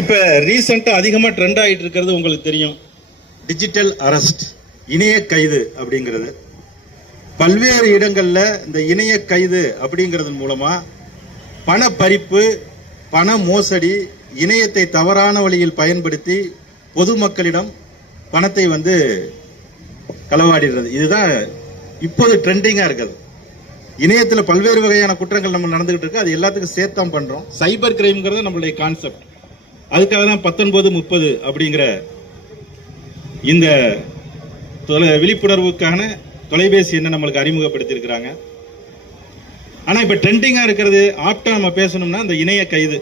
இப்போ ரீசெண்டாக அதிகமாக ட்ரெண்ட் ஆகிட்டு இருக்கிறது உங்களுக்கு தெரியும், டிஜிட்டல் அரெஸ்ட், இணைய கைது அப்படிங்கிறது. பல்வேறு இடங்களில் இந்த இணைய கைது அப்படிங்கிறது மூலமாக பண பறிப்பு, பண மோசடி, இணையத்தை தவறான வழியில் பயன்படுத்தி பொதுமக்களிடம் பணத்தை களவாடிடுறது. இதுதான் இப்போது ட்ரெண்டிங்காக இருக்குது. இணையத்தில் பல்வேறு வகையான குற்றங்கள் நம்ம நடந்துகிட்டு இருக்கு. அது எல்லாத்துக்கும் சேர்த்தான் பண்றோம். சைபர் கிரைம்ங்கிறது நம்மளுடைய கான்செப்ட். அதுக்காக தான் 1930 அப்படிங்கிற இந்த விழிப்புணர்வுக்கான தொலைபேசி என்ன நம்மளுக்கு அறிமுகப்படுத்தி இருக்கிறாங்க. ஆனா இப்ப ட்ரெண்டிங்கா இருக்கிறது, ஆப்டா நம்ம பேசணும்னா இந்த இணைய கைது.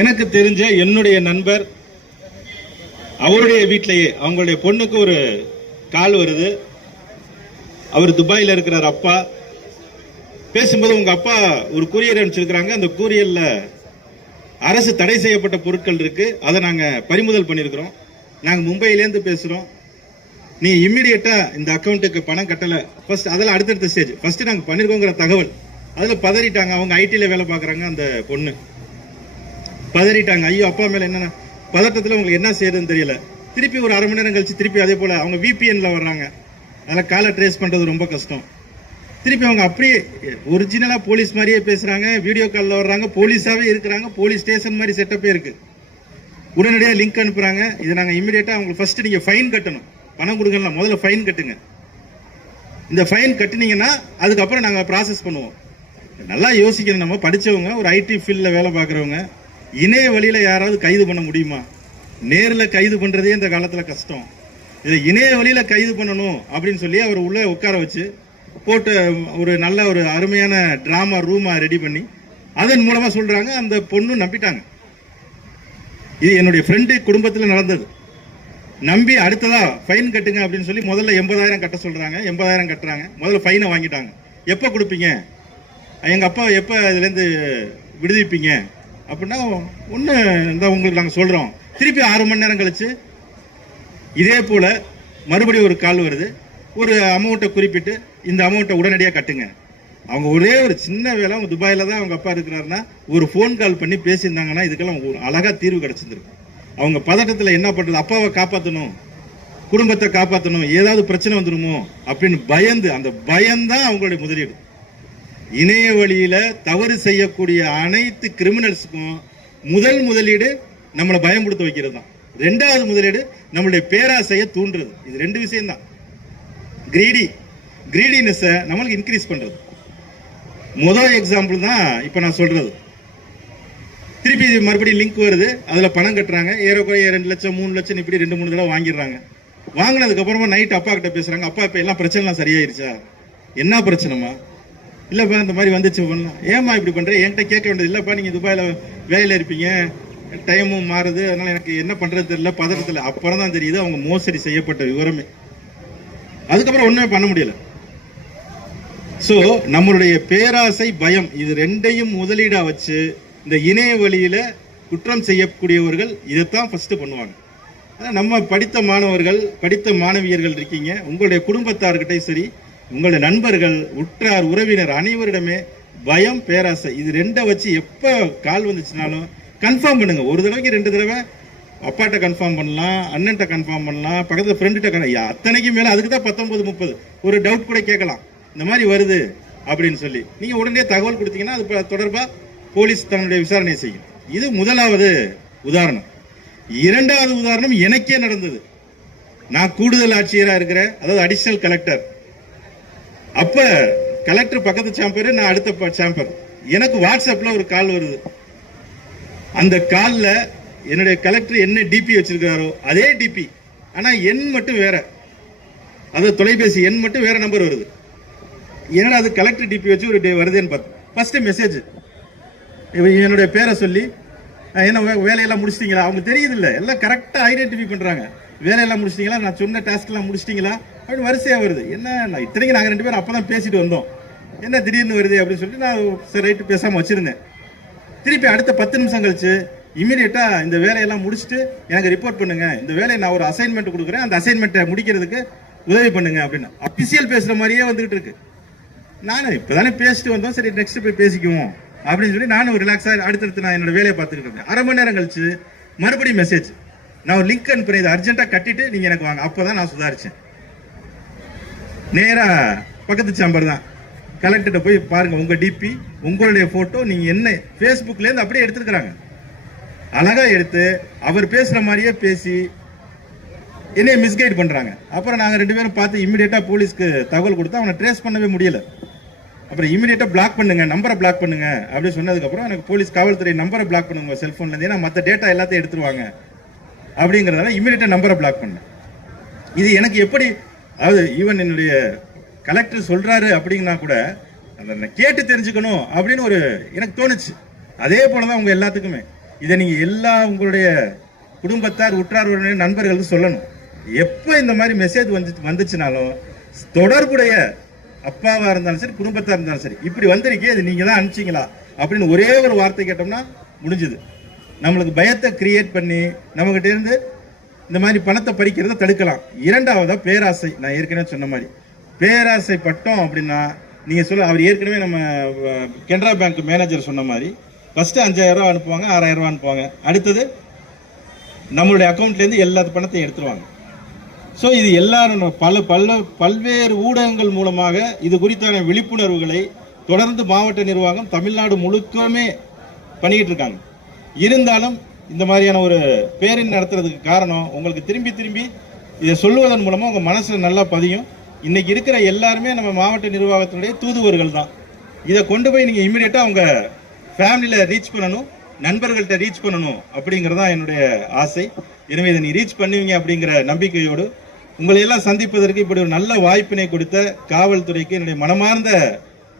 எனக்கு தெரிஞ்ச என்னுடைய நண்பர், அவருடைய வீட்டிலேயே அவங்களுடைய பொண்ணுக்கு ஒரு கால் வருது. அவர் துபாயில் இருக்கிறார். அப்பா பேசும்போது உங்க அப்பா ஒரு கூரியர் அனுப்பிச்சிருக்கிறாங்க, அந்த கூரியர்ல அரசு தடை செய்யப்பட்ட பொருட்கள் இருக்கு, அதை நாங்க பறிமுதல் பண்ணிருக்கிறோம், நாங்க மும்பையிலேருந்து பேசுறோம், நீ இம்மிடியட்டா இந்த அக்கௌண்ட்டுக்கு பணம் கட்டல. ஃபர்ஸ்ட் அதெல்லாம் அடுத்தடுத்த ஸ்டேஜ். ஃபர்ஸ்ட் நாங்க பண்ணிருக்கோங்கிற தகவல். அதுல பதறிட்டாங்க. அவங்க ஐடில வேலை பார்க்கறாங்க. அந்த பொண்ணு பதறிட்டாங்க. ஐயோ அப்பா மேல என்ன பதட்டத்தில் உங்களுக்கு என்ன செய்யறதுன்னு தெரியல. திருப்பி ஒரு அரை மணி நேரம் கழிச்சு திருப்பி அதே போல அவங்க விபிஎன்ல வர்றாங்க. அதில் காலை ட்ரேஸ் பண்றது ரொம்ப கஷ்டம். திருப்பி அவங்க அப்படியே ஒரிஜினலா போலீஸ் மாதிரியே பேசுறாங்க, வீடியோ காலில் வர்றாங்க, போலீஸாவே இருக்கிறாங்க, போலீஸ் ஸ்டேஷன் மாதிரி செட்டப்பே இருக்கு. உடனடியாக லிங்க் அனுப்புறாங்க. இதை நாங்கள் இமீடியட்டா அவங்களுக்கு ஃபர்ஸ்ட் நீங்க ஃபைன் கட்டணும், பணம் கொடுக்கலாம், முதல்ல ஃபைன் கட்டுங்க. இந்த ஃபைன் கட்டினீங்கன்னா அதுக்கப்புறம் நாங்கள் ப்ராசஸ் பண்ணுவோம். நல்லா யோசிக்கணும். நம்ம படிச்சவங்க, ஒரு ஐடி ஃபீல்டில் வேலை பார்க்குறவங்க, இணைய வழியில யாராவது கைது பண்ண முடியுமா? நேரில் கைது பண்றதே இந்த காலத்துல கஷ்டம். இதை இணைய வழியில கைது பண்ணணும் அப்படின்னு சொல்லி அவர் உள்ள உட்கார வச்சு போட்டு ஒரு நல்ல ஒரு அருமையான டிராமா ரூமா ரெடி பண்ணி அதன் மூலமா சொல்றாங்க. அந்த பொண்ணு நம்பிட்டாங்க. இது என்னுடைய ஃப்ரெண்டு குடும்பத்தில் நடந்தது. நம்பி அடுத்ததா ஃபைன் கட்டுங்க அப்படின்னு சொல்லி முதல்ல 80,000 கட்ட சொல்றாங்க. 80,000 கட்டுறாங்க. முதல்ல ஃபைனை வாங்கிட்டாங்க. எப்ப கொடுப்பீங்க, எங்க அப்பா எப்ப இதுல இருந்து விடுவிப்பீங்க அப்படின்னா, ஒன்று இந்த உங்களுக்கு நாங்கள் சொல்கிறோம். திருப்பி 6 மணி நேரம் கழிச்சு இதே போல் மறுபடியும் ஒரு கால் வருது. ஒரு அமௌண்ட்டை குறிப்பிட்டு இந்த அமௌண்ட்டை உடனடியாக கட்டுங்க. அவங்க ஒரே ஒரு சின்ன வேலை, அவங்க துபாயில் தான் அவங்க அப்பா இருக்கிறாருன்னா ஒரு ஃபோன் கால் பண்ணி பேசியிருந்தாங்கன்னா இதுக்கெல்லாம் ஒரு அழகாக தீர்வு கிடச்சிருந்துருக்கும். அவங்க பதட்டத்தில் என்ன பண்ணுறது, அப்பாவை காப்பாற்றணும், குடும்பத்தை காப்பாற்றணும், ஏதாவது பிரச்சனை வந்துடுமோ அப்படின்னு பயந்து, அந்த பயம்தான் அவங்களுடைய முதலீடு. இணைய வழியில தவறு செய்யக்கூடிய அனைத்து கிரிமினல்ஸுக்கும் முதலீடு நம்மளை பயன்படுத்த வைக்கிறது தான். ரெண்டாவது முதலீடு நம்மளுடைய பேராசையை தூண்டுறது. இது ரெண்டு விஷயம் தான். கிரீடினஸ் நம்மளுக்கு இன்க்ரீஸ் பண்றது. முதல் எக்ஸாம்பிள் தான் இப்ப நான் சொல்றது. திருப்பி மறுபடியும் லிங்க் வருது, அதுல பணம் கட்டுறாங்க. ஏறக்குறைய 2 லட்சம் 3 லட்சம் இப்படி 2-3 தடவை வாங்கிடுறாங்க. வாங்கினதுக்கு அப்புறமா நைட் அப்பா கிட்ட பேசுறாங்க. அப்பா இப்ப எல்லாம் பிரச்சனைலாம் சரியாயிருச்சா? என்ன பிரச்சனைமா? இல்லைப்பா இந்த மாதிரி வந்துச்சு பண்ணலாம். ஏமா இப்படி பண்ணுற, என்கிட்ட கேட்க வேண்டியது இல்லைப்பா, நீங்கள் துபாயில் வேலையில் இருப்பீங்க, டைமும் மாறுது, அதனால் எனக்கு என்ன பண்ணுறது தெரியல, பதட்டத்தில். அப்புறம் தான் தெரியுது அவங்க மோசடி செய்யப்பட்ட விவரமே. அதுக்கப்புறம் ஒன்றுமே பண்ண முடியல. ஸோ நம்மளுடைய பேராசை, பயம், இது ரெண்டையும் முதலீடாக வச்சு இந்த இணைய வழியில் குற்றம் செய்யக்கூடியவர்கள் இதைத்தான் ஃபர்ஸ்ட் பண்ணுவாங்க. நம்ம படித்த மாணவர்கள், படித்த மாணவியர்கள் இருக்கீங்க, உங்களுடைய குடும்பத்தார்கிட்டையும் சரி, உங்களுடைய நண்பர்கள், உற்றார், உறவினர் அனைவரிடமே பயம், பேராசை, இது ரெண்டை வச்சு எப்ப கால் வந்துச்சுனாலும் கன்ஃபார்ம் பண்ணுங்க. ஒரு தடவைக்கு 2 தடவை அப்பாட்ட கன்ஃபார்ம் பண்ணலாம், அண்ணன்ட்ட கன்ஃபார்ம் பண்ணலாம், பக்கத்துல ஃப்ரெண்ட்ட, அத்தனைக்கு மேல அதுக்கு தான் 1930 ஒரு டவுட் கூட கேட்கலாம். இந்த மாதிரி வருது அப்படின்னு சொல்லி நீங்க உடனே தகவல் கொடுத்தீங்கன்னா அது தொடர்பா போலீஸ் தன்னுடைய விசாரணை செய்யும். இது முதலாவது உதாரணம். இரண்டாவது உதாரணம் எனக்கே நடந்தது. நான் கூடுதல் ஆட்சியரா இருக்கிறேன், அதாவது அடிஷனல் கலெக்டர். அப்ப கலெக்டர் பக்கத்து சாம்பர், நான் அடுத்த சாம்பர். எனக்கு வாட்ஸ்அப்ல ஒரு கால் வருது. அந்த கால்ல என்னுடைய கலெக்டர் என்ன டிபி வச்சிருக்காரோ அதே டிபி, ஆனா எண் மட்டும் வேற, அது தொலைபேசி எண் மட்டும் வேற நம்பர் வருது. ஏன்னா அது கலெக்டர் டிபி வச்சு ஒரு வருதுன்னு பார்த்து ஃபர்ஸ்ட் மெசேஜ் என்னுடைய பேரை சொல்லி, என்ன வேலையெல்லாம் முடிச்சிட்டீங்களா? அவங்க தெரியுது இல்லை, எல்லாம் கரெக்டா ஐடென்டிஃபை பண்றாங்க. வேலையெல்லாம் முடிச்சிட்டீங்களா, நான் சொன்ன டாஸ்க் எல்லாம் முடிச்சிட்டீங்களா அப்படின்னு வரிசையா வருது. என்ன இத்தனைக்கு நாங்கள் 2 பேரும் அப்பதான் பேசிட்டு வந்தோம், என்ன திடீர்னு வருது அப்படின்னு சொல்லிட்டு நான் சரி ரைட்டு பேசாம வச்சிருந்தேன். திருப்பி அடுத்த 10 நிமிஷம் கழிச்சு இமீடியட்டா இந்த வேலையெல்லாம் முடிச்சுட்டு எனக்கு ரிப்போர்ட் பண்ணுங்க, இந்த வேலையை நான் ஒரு அசைன்மெண்ட் கொடுக்குறேன், அந்த அசைன்மெண்ட்டை முடிக்கிறதுக்கு உதவி பண்ணுங்க அப்படின்னு அபிஷியல் பேசுற மாதிரியே வந்துகிட்டு இருக்கு. நானும் இப்பதானே பேசிட்டு வந்தோம், சரி நெக்ஸ்ட் போய் பேசிக்குவோம் அப்படின்னு சொல்லி நானும் ரிலாக்ஸா அடுத்தடுத்து நான் என்னோட வேலையை பார்த்துக்கிட்டு இருந்தேன். அரை மணி நேரம் கழிச்சு மறுபடியும் மெசேஜ், நான் ஒரு லிங்க் அனுப்புறேன், இதை அர்ஜென்ட்டா கட்டிட்டு நீங்க எனக்கு வாங்க. அப்பதான் நான் சுதாரிச்சேன். நேரா பக்கத்து சாம்பர் தான், கலெக்டர்கிட்ட போய் பாருங்க, உங்க டிபி உங்களுடைய போட்டோ நீங்க என்ன Facebookல இருந்து அப்படியே எடுத்துக்கிறாங்க. அழகா எடுத்து அவர் பேசுற மாதிரியே பேசி என்னைய மிஸ்கைட் பண்றாங்க. அப்புறம் நாங்க 2 பேரும் பார்த்து இமிடியேட்டா போலீஸ்க்கு தகவல் கொடுத்தா அவனை ட்ரேஸ் பண்ணவே முடியல. அப்புறம் இமிடியேட்டா பிளாக் பண்ணுங்க, நம்பரை பிளாக் பண்ணுங்க அப்படின்னு சொன்னதுக்கு அப்புறம் எனக்கு போலீஸ் காவல்துறை நம்பரை பிளாக் பண்ணுங்க செல்போன்ல இருந்து, ஏன்னா மற்ற டேட்டா எல்லாத்தையும் எடுத்துருவாங்க அப்படிங்கறதால இமிடியேட்டா நம்பரை பிளாக் பண்ணேன். இது எனக்கு எப்படி, அதாவது ஈவன் என்னுடைய கலெக்டர் சொல்றாரு அப்படின்னா கூட அதை கேட்டு தெரிஞ்சுக்கணும் அப்படின்னு ஒரு எனக்கு தோணுச்சு. அதே போலதான் உங்க எல்லாத்துக்குமே இதை நீங்க எல்லா உங்களுடைய குடும்பத்தார், உற்றார் உறவினர், நண்பர்களுக்கு சொல்லணும். எப்ப இந்த மாதிரி மெசேஜ் வந்துச்சுனாலும் தொடர்புடைய அப்பாவா இருந்தாலும் சரி, குடும்பத்தா இருந்தாலும் சரி, இப்படி வந்திருக்கே இது நீங்க தான் அனுப்பிச்சீங்களா அப்படின்னு ஒரே ஒரு வார்த்தை கேட்டோம்னா முடிஞ்சது. நம்மளுக்கு பயத்தை கிரியேட் பண்ணி நம்மகிட்ட இருந்து இந்த மாதிரி பணத்தை பறிக்கிறத தடுக்கலாம். இரண்டாவதா பேராசை. நான் ஏற்கனவே சொன்ன மாதிரி பேராசை பட்டோம் அப்படின்னா நீங்க சொல்ல, அவர் ஏற்கனவே நம்ம கனரா பேங்க் மேனேஜர் சொன்ன மாதிரி ஃபர்ஸ்ட் 5000 ரூபாய் அனுப்புவாங்க, 6000 ரூபாய் அனுப்புவாங்க, அடுத்தது நம்மளுடைய அக்கௌண்ட்ல இருந்து எல்லா பணத்தையும் எடுத்துருவாங்க. ஸோ இது எல்லாரும் பல்வேறு ஊடகங்கள் மூலமாக இது குறித்தான விழிப்புணர்வுகளை தொடர்ந்து மாவட்ட நிர்வாகம் தமிழ்நாடு முழுக்கமே பண்ணிக்கிட்டு இருக்காங்க. இருந்தாலும் இந்த மாதிரியான ஒரு பேரணி நடத்துறதுக்கு காரணம் உங்களுக்கு திரும்பி திரும்பி இதை சொல்லுவதன் மூலமா உங்க மனசுல நல்லா பதியும். இன்னைக்கு இருக்கிற எல்லாருமே நம்ம மாவட்ட நிர்வாகத்தினுடைய தூதுவர்கள் தான். இதை கொண்டு போய் நீங்க இமிடியேட்டா உங்க ஃபேமிலியில ரீச் பண்ணணும், நண்பர்கள்ட்ட ரீச் பண்ணணும் அப்படிங்கறதா என்னுடைய ஆசை. எனவே இதை நீ ரீச் பண்ணுவீங்க அப்படிங்கிற நம்பிக்கையோடு உங்களை எல்லாம் சந்திப்பதற்கு இப்படி ஒரு நல்ல வாய்ப்பினை கொடுத்த காவல்துறைக்கு என்னுடைய மனமார்ந்த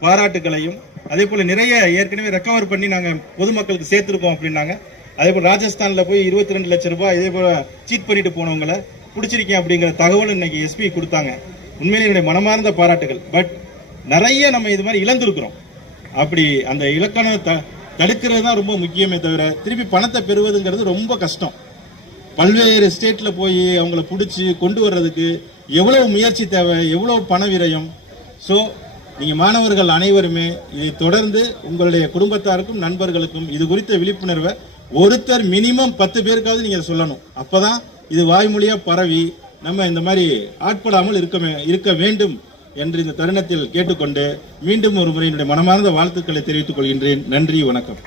பாராட்டுகளையும், அதே போல நிறைய ஏற்கனவே ரெக்கவர் பண்ணி நாங்க பொதுமக்களுக்கு சேர்த்திருக்கோம் அப்படின்னாங்க. அதே போல ராஜஸ்தான்ல போய் 22 லட்சம் ரூபாய் இதே போல சீட் பண்ணிட்டு போனவங்களை பிடிச்சிருக்கேன் அப்படிங்கிற தகவல் இன்னைக்கு எஸ்பி கொடுத்தாங்க. உண்மையிலே என்னுடைய மனமார்ந்த பாராட்டுகள். பட் நிறைய நம்ம இது மாதிரி இழந்திருக்கிறோம். அப்படி அந்த இலக்கணத்தை தடுக்கிறது தான் ரொம்ப முக்கியமே தவிர திருப்பி பணத்தை பெறுவதுங்கிறது ரொம்ப கஷ்டம். பல்வேறு ஸ்டேட்ல போய் அவங்கள பிடிச்சி கொண்டு வர்றதுக்கு எவ்வளவு முயற்சி தேவை, எவ்வளவு பண விரயம். ஸோ நீங்க மாணவர்கள் அனைவருமே இதை தொடர்ந்து உங்களுடைய குடும்பத்தாருக்கும் நண்பர்களுக்கும் இது குறித்த விழிப்புணர்வை ஒருத்தர் மினிமம் 10 பேருக்காவது நீங்க சொல்லணும். அப்பதான் இது வாய்மொழியா பரவி நம்ம இந்த மாதிரி ஆட்படாமல் இருக்க வேண்டும் என்று இந்த தருணத்தில் கேட்டுக்கொண்டு மீண்டும் ஒரு முறை என்னுடைய மனமார்ந்த வாழ்த்துக்களை தெரிவித்துக் கொள்கின்றேன். நன்றி, வணக்கம்.